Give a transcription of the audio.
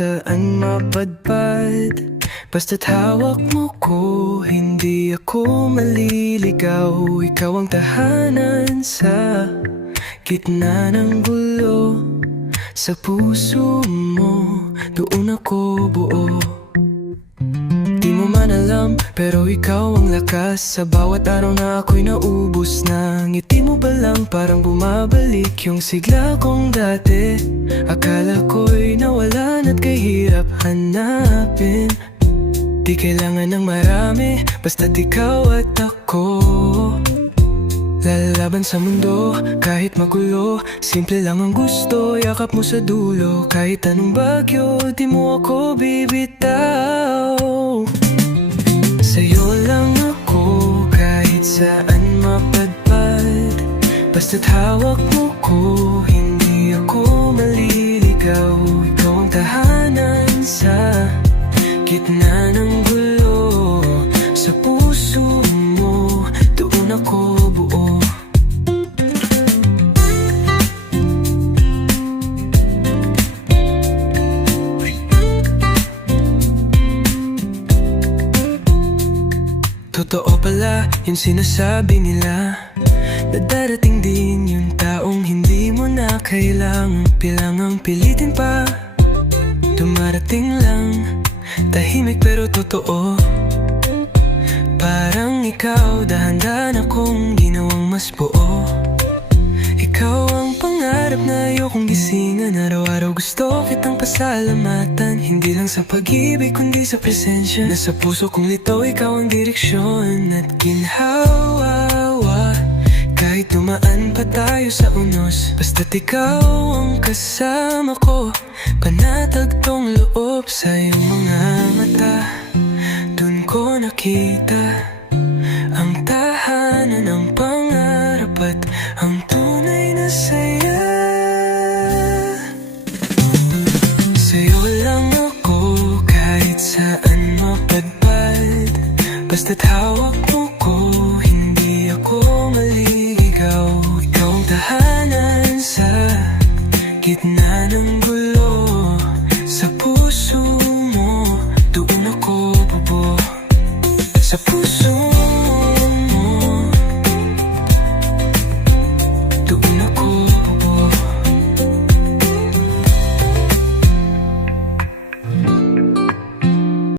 saan mapadpad. Basta't hawak mo ko, hindi ako maliligaw. Ikaw ang tahanan sa gitna ng gulo. Sa puso mo, doon ako buo. Di mo man alam, pero ikaw ang lakas. Sa bawat araw na ako'y naubos na. Ngiti mo ba lang parang bumabalik yung sigla kong dati. Akala ko'y nawalan at kahirap hanapin. Di kailangan ng marami, basta't ikaw at ako. Lalaban sa mundo, kahit magulo. Simple lang ang gusto, yakap mo sa dulo. Kahit anong bagyo, di mo ako bibitaw. Sa'yo lang ako, kahit saan mapadpad. Basta't hawak mo ko, hindi ako maliligaw. Ikaw ang tahanan sa gitna ng gulo. Sa puso mo, doon ako buo. Totoo pala yung sinasabi nila, na darating din yung taong hindi mo na kailangang bilangang pilitin pa. Dumarating lang, tahimik pero totoo. Parang ikaw, dahan-dahan akong ginawang mas buo. Ikaw ang pangarap na ayokong gisingan. Araw-araw gusto kitang pasalamatan. Hindi lang sa pag-ibig kundi sa presensya. Nasa puso kong lito, ikaw ang direksyon at ginhawa. Kahit dumaan pa tayo sa unos, basta't ikaw ang kasama ko. Panatag tong loob sa iyong mga mata. Dun ko nakita ang tahanan ng pangarap at ang tunay na saya. Sa'yo lang ako, kahit saan mapadpad. Basta't hawak mo ko, hindi ako maliligaw. Ikaw ang tahanan sa gitna ng gulo. Sa puso mo, doon ako bubo. Sa puso